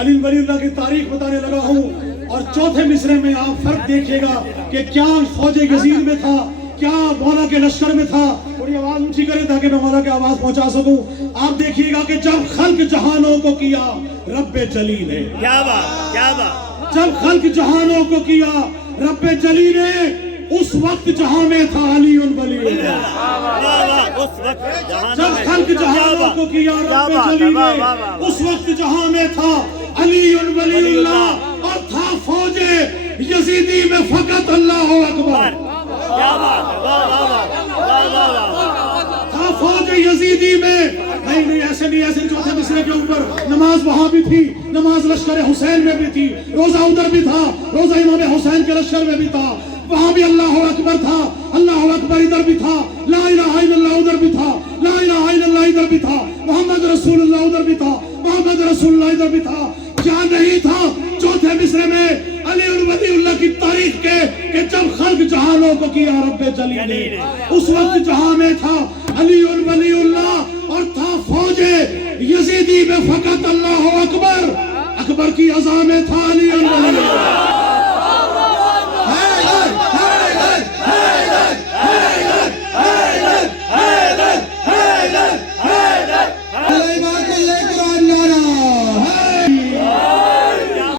علی ولی اللہ کی تاریخ بتانے لگا ہوں اور چوتھے مصرے میں آپ فرق دیکھیے گا کہ کیا فوج یزید میں تھا، کیا مولا کے لشکر میں تھا۔ تھوڑی آواز اونچی کریں تاکہ میں مولا کی آواز پہنچا سکوں۔ آپ دیکھیے گا کہ جب خلق جہانوں کو کیا رب جلی نے، کیا بات کیا بات، جب خلق جہانوں کو کیا رب جلی نے، اس وقت جہاں میں تھا علی ولی اللہ۔ جب خلق جہانوں کو کیا رب جلی نے، اس وقت جہاں میں تھا علی ولی اللہ، اور تھا فوج یزیدی میں فقط اللہ اکبر۔ تھا فوج یزیدی میں، نہیں ایسے نہیں، ایسے چوتھے مصرے کے اوپر نماز وہاں بھی تھی، نماز لشکر حسین میں بھی تھی، روزہ ادھر بھی تھا، روزہ امام حسین کے لشکر میں بھی تھا، وہاں بھی اللہ اکبر تھا، اللہ اکبر ادھر بھی تھا، لا الہ الا اللہ ادھر بھی تھا، لا الہ الا اللہ ادھر بھی تھا، محمد رسول اللہ ادھر بھی تھا، محمد رسول اللہ ادھر بھی تھا۔ کیا نہیں تھا چوتھے مصرے میں علی ولی اللہ کی تاریخ کے کہ جب خلق جہانوں کو کیا رب جلی نے، اس وقت جہاں میں تھا علی ولی اللہ، اور تھا فوج یزیدی میں فقط اللہ اکبر، اکبر کی اذان میں تھا علی ولی